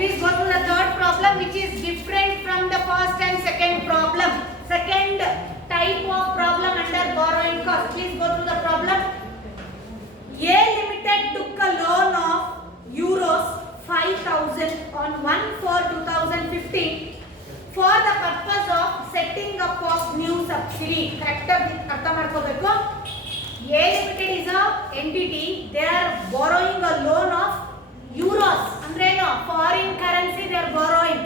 please go to the third problem, which is different from the first and second problem. Second type of problem under borrowing cost. Please go to the problem. A Limited took a loan of euros 5,000 on 1/4/2015 for the purpose of setting up of new subsidiary. Correct ಅರ್ಥ ಮಾಡ್ಕೋಬೇಕು. A Limited is a entity. They are borrowing a loan of euros. ಅಂದ್ರೆ ಏನು? Foreign currency they are borrowing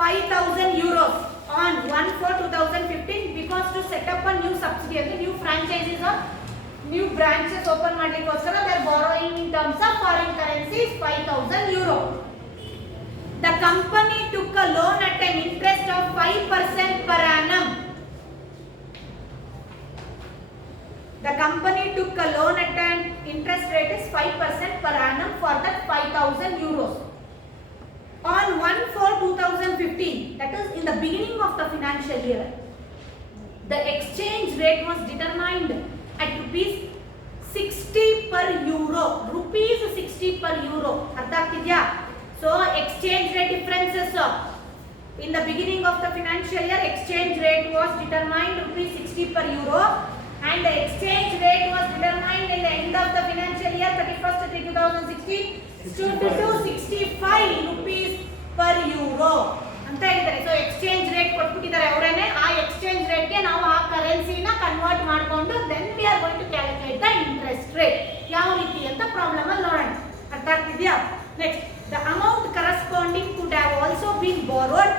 5,000 euros on 1/4/2015 because to set up a new subsidiary, new franchises or new branches open ಮಾಡಲಿಕ್ಕೋಸ್ಕರ they are borrowing in terms of foreign currencies 5,000 euro. The company took a loan at an interest of 5% per annum. The company took a loan at an interest rate is 5% per annum for that 5,000 euros. On 1/4/2015, that is in the beginning of the financial year, the exchange rate was determined at rupees 60 per euro. Rupees 60 per euro. ಅರ್ಥ ಆಗ್ತಿದ್ಯಾ? So exchange rate differences. In the beginning of the financial year, exchange rate was determined rupees 60 per euro, and the exchange rate was determined in the end of the financial year 31st May 2016 stood to 65 rupees per euro ಅಂತ ಹೇಳಿದ್ದಾರೆ. So exchange rate ಕೊಟ್ಬಿಟ್ಟಿದ್ದಾರೆ ಅವರೇನೆ. ಆ exchange ರೇಟ್ಗೆ ನಾವು ಆ ಕರೆನ್ಸಿನ convert ಮಾಡಿಕೊಂಡು then we are going to calculate the interest rate. ಯಾವ ರೀತಿ ಅಂತ ಪ್ರಾಬ್ಲಮ್ ಅಲ್ಲಿ ನೋಡೋಣ. ಅರ್ಥ ಆಗ್ತಿದ್ಯಾ? Next, the amount corresponding could have also been borrowed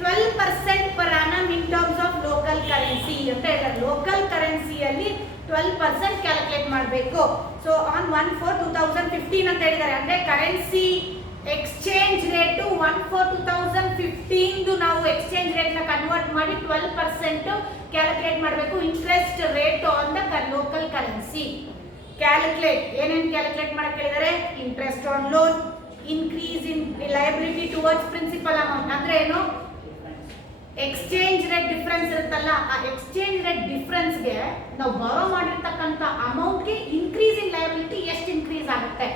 12% per annum in terms of local currency ಅಂತ ಹೇಳಿದ್ದಾರೆ. ಲೋಕಲ್ ಕರೆನ್ಸಿಯಲ್ಲಿ 12% ಕ್ಯಾಲ್ಕುಲೇಟ್ ಮಾಡಬೇಕು. ಸೊ ಆನ್ 1/4/2015 ಅಂತ ಹೇಳಿದ್ದಾರೆ. ಅಂದ್ರೆ ಕರೆನ್ಸಿ ಎಕ್ಸ್ಚೇಂಜ್ ರೇಟ್ 1/4/2015 ನಾವು ಎಕ್ಸ್ಚೇಂಜ್ ರೇಟ್ ನ ಕನ್ವರ್ಟ್ ಮಾಡಿ 12% ಕ್ಯಾಲ್ಕುಲೇಟ್ ಮಾಡಬೇಕು. Interest rate on the local currency calculate. ಏನೇನು ಕ್ಯಾಲ್ಕುಲೇಟ್ ಮಾಡಕ್ಕೆ ಹೇಳಿದ್ದಾರೆ? Interest on loan, increase in liability towards principal amount. ಅಂದ್ರೆ ಏನು? ಎಕ್ಸ್ಚೇಂಜ್ ರೇಟ್ ಡಿಫರೆನ್ಸ್ ಇರುತ್ತಲ್ಲ, ಆ ಎಕ್ಸ್ಚೇಂಜ್ ರೇಟ್ ಡಿಫರೆನ್ಸ್ಗೆ ನಾವು ಬಾರೋ ಮಾಡಿರ್ತಕ್ಕಂಥ ಅಮೌಂಟ್ಗೆ ಇನ್ಕ್ರೀಸ್ ಇನ್ ಲಯಬಿಲಿಟಿ ಎಷ್ಟು ಇನ್ಕ್ರೀಸ್ ಆಗುತ್ತೆ.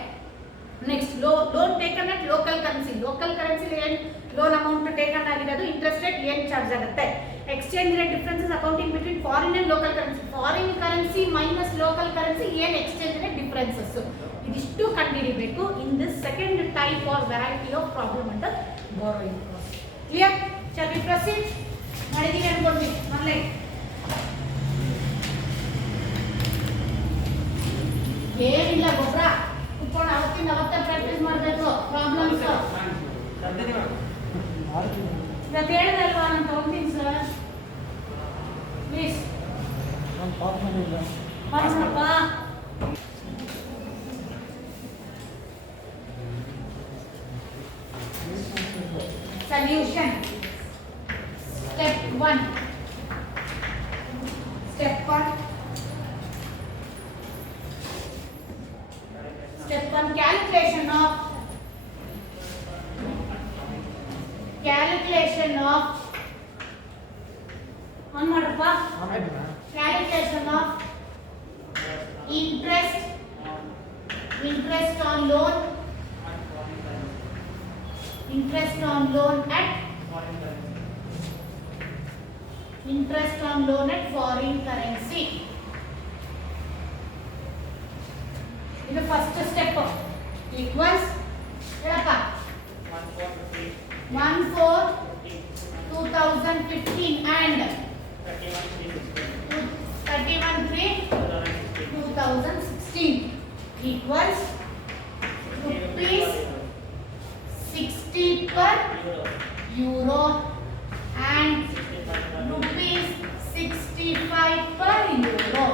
Next, loan taken at local currency. Local currency ಏನು ಲೋನ್ ಅಮೌಂಟ್ ಟೇಕನ್ ಆಗಿರೋದು, ಇಂಟ್ರೆಸ್ಟ್ ರೇಟ್ ಏನು ಚಾರ್ಜ್ ಆಗುತ್ತೆ. Exchange rate differences accounting between foreign and local currency. Foreign currency minus local currency ಏನು exchange rate differences. ಇದಿಷ್ಟು ಕಂಡುಹಿಡಿಬೇಕು in this second type or variety of problem under borrowing cost. Clear? Shall we proceed? ಮಾಡಿದೀವಿ ಅನ್ಕೊಂಡ್ವಿ ಆನ್ಲೈನ್. ಏನಿಲ್ಲ, ಗೊಬ್ಬರ ಕುತ್ಕೊಂಡು ಅವತ್ತಿಂದ ಅವತ್ತೇ ಪ್ರಾಕ್ಟೀಸ್ ಮಾಡಬೇಕು. ಪ್ರಾಬ್ಲಮ್ಸ್ ಇವತ್ತು ಹೇಳಿದಲ್ವಾ, ನಾನು ತಗೊಂತೀನಿ ಸರ್ ಪ್ಲೀಸ್ ಮಾಡಪ್ಪ. Solution. Step 1. Step 1. Step 1. Calculation of on ಮಾಡಪ್ಪ. Calculation of interest on loan. Interest on loan at foreign currency. ಇದು ಫಸ್ಟ್ ಸ್ಟೆಪ್. ಈಕ್ವಲ್ಸ್ ಹೇಳಪ್ಪ 1/4/2015 and 31/3/2016 equals rupees 60 per euro and rupees 65 per euro.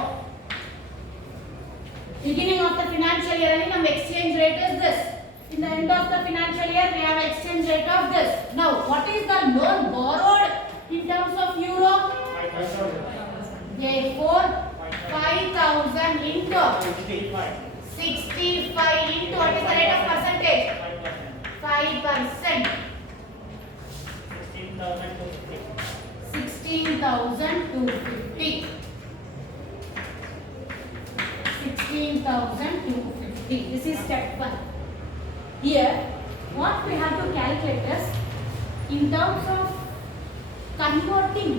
Beginning of the financial year, our exchange rate is this. In the end of the financial year, we have exchange rate of this. Now, what is the loan borrowed in terms of euro? 5,000. Therefore, 5,000 into 65 into what is the rate of percentage? 5%. 16,250. 16,250. This is step 1. Here, what we have calculators in terms of converting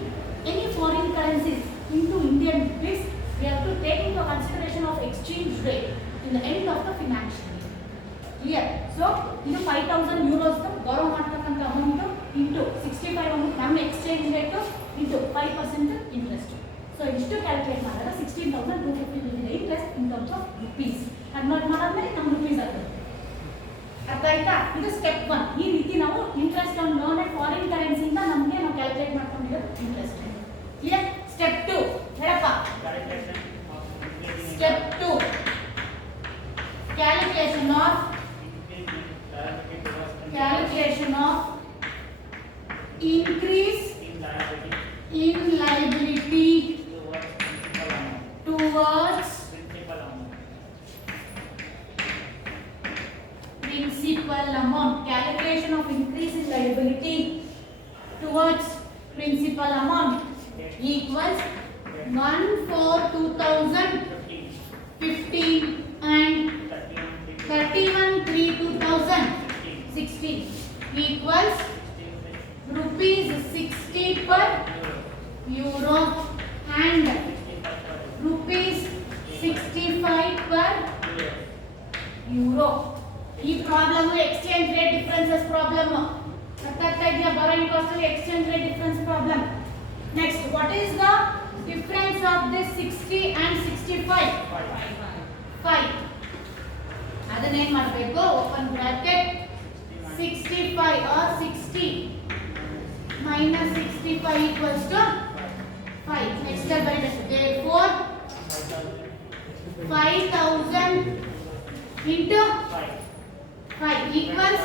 any foreign currencies into Indian rupees. We have to take into consideration of exchange rate in the end of the financial year. Clear? So, ಇದು 5,000 euros borrow ಮಾಡ್ತಕ್ಕಂಥ amount into 65 amount ನಮ್ಮ exchange rate into 5% interest. So, ಇಷ್ಟು ಕ್ಯಾಲ್ಕುಲೇಟ್ ಮಾಡಿದ್ರೆ 16,250 will be the interest in terms of rupees. Convert ಮಾಡಿದ್ಮೇಲೆ ನಮ್ಮ rupees ಆಗುತ್ತೆ. ಅರ್ಥ ಆಯ್ತಾ? ಇದು ಸ್ಟೆಪ್ 1. ಈ ರೀತಿ ನಾವು interest on loan and foreign currency ಇಂದ ನಮಗೆ ನಾವು ಕ್ಯಾಲ್ಕುಲೇಟ್ ಮಾಡ್ಕೊಂಡಿರೋದು ಇಂಟ್ರೆಸ್ಟ್. ಕ್ಲಿಯರ್? ಸ್ಟೆಪ್ 2 ಹೇಳಪ್ಪ. ಸ್ಟೆಪ್ 2 calculation of increase in liability towards principal amount. Calculation of increase in liability towards principal amount equals 1/4/2015 and 31/3/2016 equals rupees 60 per euro and rupees 65 per euro. ಈ problem exchange rate differences problem. ಅರ್ಥ ಆಗ್ತಾ ಇದೆಯಾ? Borrowing cost ಅಲ್ಲಿ exchange rate difference problem. Next, what is the difference of this 60 and 65? 5. ಅದನ್ನ ಏನು ಮಾಡಬೇಕು? Open bracket 65 or 60 minus 65 equals to 5. Next step ಬರೀಬೇಕು. Therefore 5,000 into 5 equals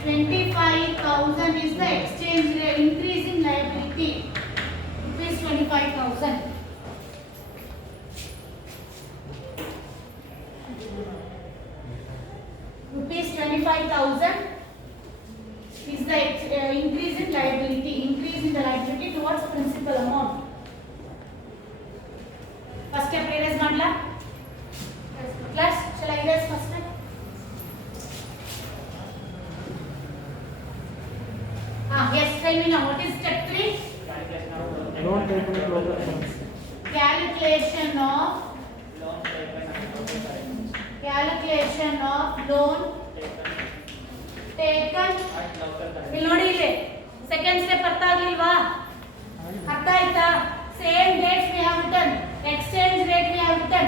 25,000 is the exchange rate increase in liability. Rupees 25,000. Rupees 25,000 is the increase in liability. Increase in the liability towards principal amount. First step erase ಮಾಡಲಾ? Class, shall I erase first step? Yes, tell me now, what is step 3? Loan taken at local currency. Calculation of loan taken. ಇಲ್ಲಿ ನೋಡಿ, ಇಲ್ಲಿ second step ಅರ್ಥ ಆಗ್ಲಿಲ್ವಾ? ಅರ್ಥ ಆಯ್ತಾ? Same dates we have written, exchange rate we have written.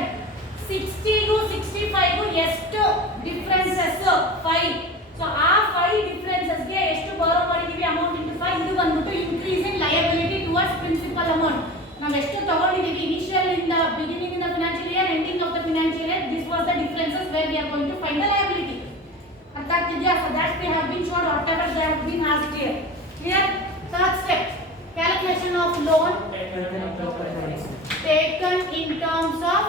60 to 65 ಎಷ್ಟು ಡಿಫರೆನ್ಸಸ್? 5. ಸೊ ಆ 5 ಡಿಫರೆನ್ಸಸ್ ಗೆ ಎಷ್ಟು ಬಾರೋ ಮಾಡಿದೀವಿ ಅಮೌಂಟ್ ಇಂಟು 5. ಇದು ಬಂದ್ಬಿಟ್ಟು increase in liability towards principal amount. ನಾವು ಎಷ್ಟು ತಗೊಂಡಿದೀವಿ ಇನಿಷಿಯಲ್ ಇಂದ beginning in the financial year, ending of the financial year, this was the differences where we are going to find the liability. ಅರ್ಥ ಆಗ್ತಿದ್ಯಾ? So that we have been showed whatever they have been asked here. Clear? Third step, calculation of loan taken in terms of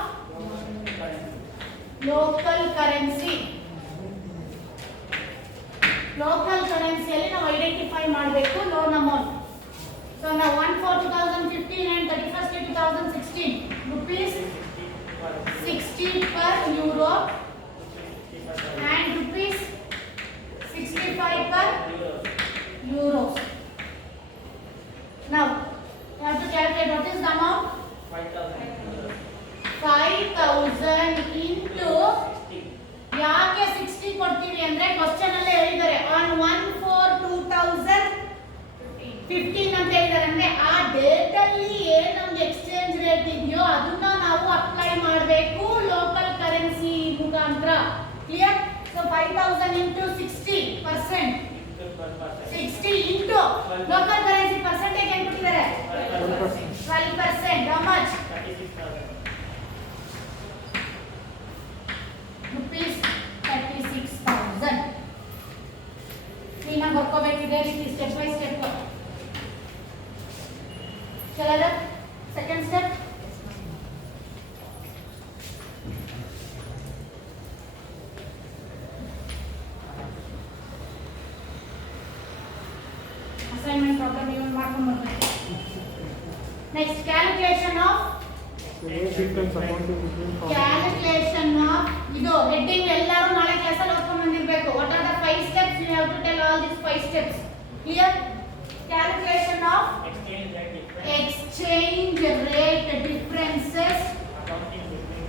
local currency. Local currency ಅಲ್ಲಿ ನಾವು ಐಡೆಂಟಿಫೈ ಮಾಡಬೇಕು loan amount. So ನಾವು 1/4/2015 and 31/2016 rupees 60 per euro and rupees 65 per euros. Now you have to calculate what is the amount. 5,000 into ಯಾಕೆ 60 ಕೊಡ್ತೀವಿ ಅಂದ್ರೆ ಕ್ವೆಶ್ಚನ್ ಅಲ್ಲೇ ಹೇಳಿದ್ದಾರೆ ಆನ್ 1/4/2015 ಅಂತ ಹೇಳಿದ್ದಾರೆ. ಅಂದ್ರೆ ಆ ಡೇಟ್ ಅಲ್ಲಿ ಏನು ನಮ್ಗೆ ಎಕ್ಸ್ಚೇಂಜ್ ರೇಟ್ ಇದೆಯೋ ಅದನ್ನ ನಾವು ಅಪ್ಲೈ ಮಾಡಬೇಕು ಲೋಕಲ್ ಕರೆನ್ಸಿ ಮುಖಾಂತರ. ಕ್ಲಿಯರ್? ಸೊ 5,000 into 60%, 60 into local currency percentage ಏನು ಕೊಟ್ಟಿದ್ದಾರೆ? 12%. How much? rupees 36,000. ಕ್ಲೀನಾಗಿ ಬರ್ಕೋಬೇಕು ಇದೇ ರೀತಿ ಸ್ಟೆಪ್ ಬೈ ಸ್ಟೆಪ್. ಚಲೋ? ಸೆಕೆಂಡ್ ಸ್ಟೆಪ್, ಅಸೈನ್ಮೆಂಟ್ ಪ್ರಾಬ್ಲಮ್ ಇವನ್ ಮಾಡ್ಕೊಂಡು ಬರ್ಬೇಕು. Next, calculation of calculation of ಇದು ಹೆಡ್ಡಿಂಗ್ ಎಲ್ಲರೂ ನಾಳೆ ಕ್ಲಾಸಲ್ಲಿ ಓದ್ಕೊಂಡು ಬಂದಿರಬೇಕು. What are the 5 steps you have to tell all all these 5 steps. Clear? Calculation of exchange rate difference, exchange rate differences. accounting between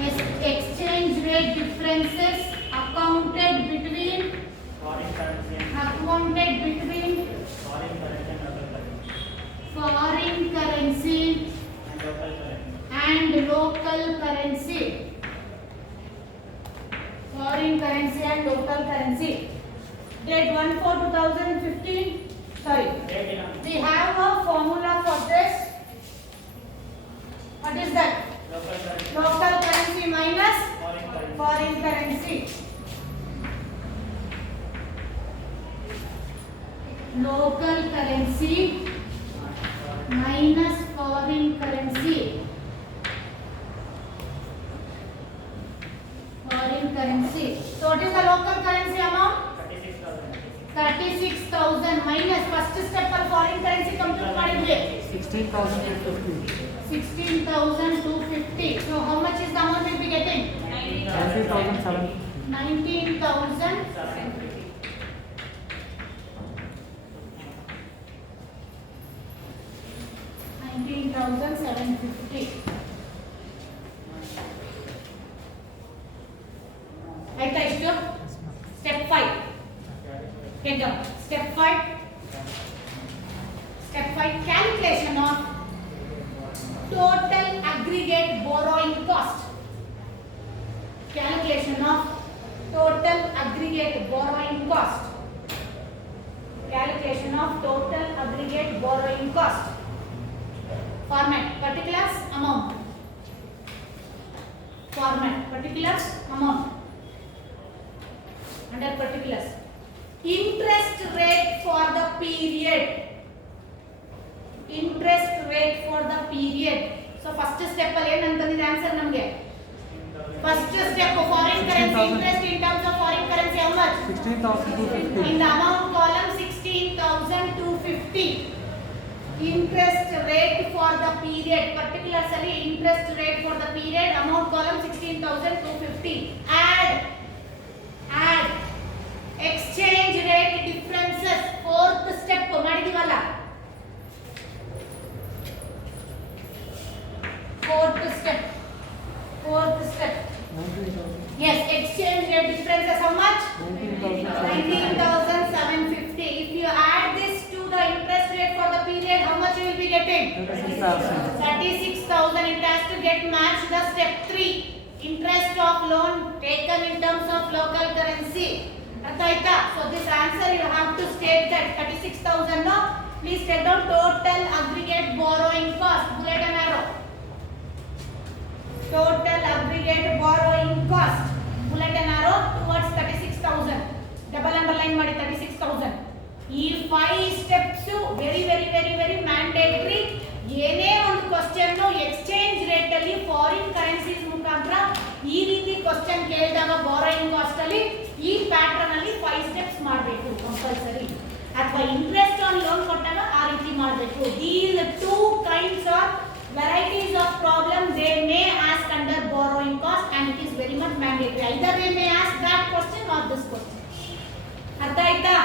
Yes, exchange rate differences accounted between foreign currency and foreign currency foreign currency and local currency. and local currency. Foreign currency and local currency. Date 1/4/2015. Sorry. Date in We have a formula for this. What is that? local currency, Local currency minus foreign currency. foreign currency. Local currency minus foreign currency. Foreign currency. So what is the local currency amount? 36,000. 36,000 minus first step for foreign currency compute ಮಾಡಿದ್ವಿ 16,250. 16,250. So how much is the amount we'll be getting? 20,700. 19,750. 19,750. ಆಯ್ತಾ ಇಷ್ಟು? Step 5. Get down. Step 5. Step 5 calculation of total aggregate borrowing cost. Calculation of total aggregate borrowing cost. Calculation of total aggregate borrowing cost. Format particulars amount. Format particulars amount. Under particulars. Interest rate for the period. Interest rate for the period. So first step ಅಲ್ಲಿ ಏನಂತಂದಿದೆ ಆನ್ಸರ್ ನಮಗೆ. First step foreign currency interest in terms of foreign currency how much? 16,250. In the amount column 16,250. Interest rate for the period. Particulars ಅಲ್ಲಿ interest rate for the period amount column 16,250. Add exchange rate differences. Fourth step ಮಾಡಿದೀವಲ್ಲ. Fourth step. 19,000. Yes, exchange rate differences how much? 19,750. 19,750. If you add this to the interest rate for the period, how much you will be getting? 36,000. 36,000. It has to get matched the step 3. Interest of loan taken in terms of local currency. Arthaita? So this answer you have to state that 36,000 no? Please state down total aggregate borrowing cost. Bullet and arrow. Total aggregate borrowing cost. Bullet and arrow towards 36,000. Double underline ಮಾಡಿ 36,000. ಈ 5 steps very mandatory. ಏನೇ ಒಂದು question exchange rate ಅಲ್ಲಿ foreign currencies ಮುಖಾಂತರ ಈ ರೀತಿ ಕ್ವೆಶ್ಚನ್ ಕೇಳಿದಾಗ borrowing cost ಅಲ್ಲಿ ಈ ಪ್ಯಾಟರ್ನ್ ಅಲ್ಲಿ 5 ಸ್ಟೆಪ್ಸ್ ಮಾಡಬೇಕು ಕಂಪಲ್ಸರಿ. ಅಥವಾ ಇಂಟ್ರೆಸ್ಟ್ ಆನ್ ಲೋನ್ ಕೊಟ್ಟಾಗ ಆ ರೀತಿ ಮಾಡಬೇಕು. These two kinds of varieties of problem they may ask under borrowing cost and it is very much mandatory. Either they may ask that question or this question. ಅರ್ಥ ಆಯ್ತಾ?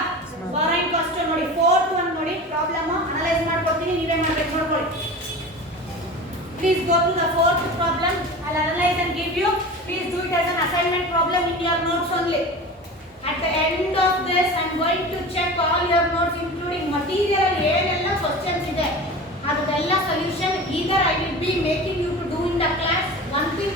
Borrowing cost ನೋಡಿ fourth one ನೋಡಿ problem analyse ಮಾಡ್ಕೊಳ್ತೀನಿ ನೀವೇ ಮಾಡಬೇಕು ನೋಡ್ಕೊಳ್ಳಿ. Please go to the fourth problem. I'll analyze and give you. Please do it as an assignment problem in your notes only. At the end of this, I'm going to check all your notes, including material ಏನೆಲ್ಲ questions ಇದೆ ಅದೆಲ್ಲ solution. Either I will be making you to do in the class one thing,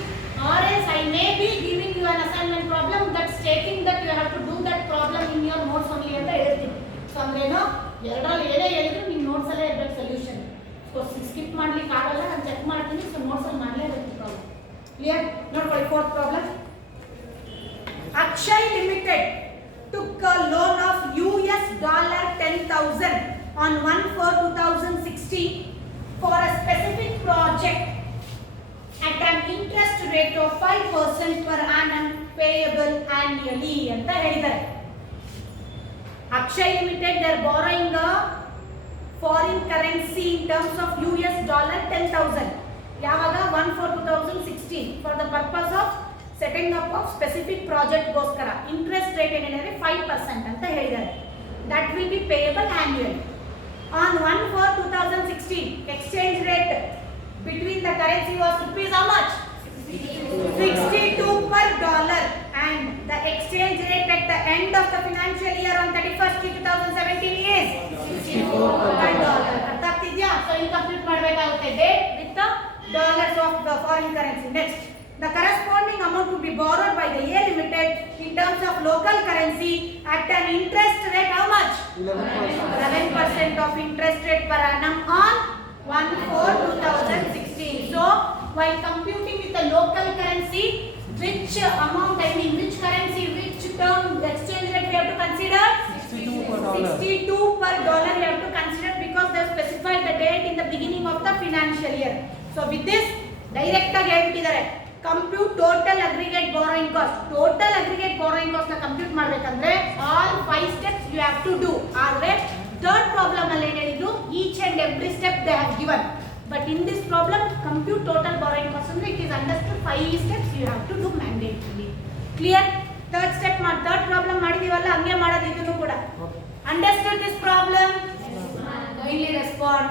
or else I may be giving you an assignment problem that stating that you have to do that problem in your notes only ಅಂತ ಹೇಳ್ತೀನಿ. ಸೊ ಅಂದ್ರೇನು ಎರಡರಲ್ಲಿ ಏನೇ ಹೇಳಿದ್ರು ನಿಮ್ಮ ನೋಟ್ಸ್ ಅಲ್ಲೇ ಇರಬೇಕು solution. So skip ಮಾಡ್ಲಿಕ್ಕೆ ಆಗಲ್ಲ, ನಾನು ಚೆಕ್ ಮಾಡ್ತೀನಿ. ಸೊ ನೋಟ್ಸ್ ಅಲ್ಲಿ ಮಾಡಲೇಬೇಕು ಪ್ರಾಬ್ಲಮ್. ಕ್ಲಿಯರ್? ನೋಡ್ಕೊಳ್ಳಿ fourth problem. Akshay Limited took a loan of $10,000 on 1/4/2016 for a specific project at an interest rate of 5% per annum payable annually ಅಂತ ಹೇಳಿದ್ದಾರೆ. Akshay Limited they are borrowing the foreign currency in terms of $10,000. ಯಾವಾಗ 1/4/2016 for the purpose of setting up of specific ಪ್ರಾಜೆಕ್ಟ್ಗೋಸ್ಕರ interest rate ಏನಿದೆ 5% ಅಂತ ಹೇಳಿದ್ದಾರೆ. That will be payable annual. On 1/4/2016 exchange rate between the currency was rupees how much? 62 per dollar, and the exchange rate at the end of the financial year on 31st 2017 is 64 per dollar. ಅರ್ಥ ಆಗ್ತಿದ್ಯಾ? ಸೊ ಇಲ್ಲಿ ಕಂಪ್ಯೂಟ್ ಮಾಡಬೇಕಾಗುತ್ತೆ date with the dollars of the foreign currency. Next, the corresponding amount to be borrowed by the A Limited in terms of local currency at an interest rate how much? 11% of interest rate per annum on 1/4/2016. So while computing with the local currency, which amount, I mean which currency, which term exchange rate we have to consider? 62 per dollar. 62 per dollar we have to consider because they have specified the date in the beginning of the financial year. So with this direct ಆಗಿ ಹೇಳ್ಬಿಟ್ಟಿದ್ದಾರೆ, compute total aggregate borrowing cost. Total aggregate borrowing cost ನ compute ಮಾಡಬೇಕಂದ್ರೆ all 5 steps you have to do. ಆದ್ರೆ third problem ಅಲ್ಲಿ ಏನು ಹೇಳಿದ್ರು, each and every step they have given. But in this problem compute total borrowing cost ಅಂದ್ರೆ it is understood 5 steps you have to do mandatory. Clear? Third problem ಮಾಡಿದೀವಲ್ಲ, ಹಂಗೆ ಮಾಡೋದು ಇದನ್ನು ಕೂಡ. Understood this problem? Kindly respond.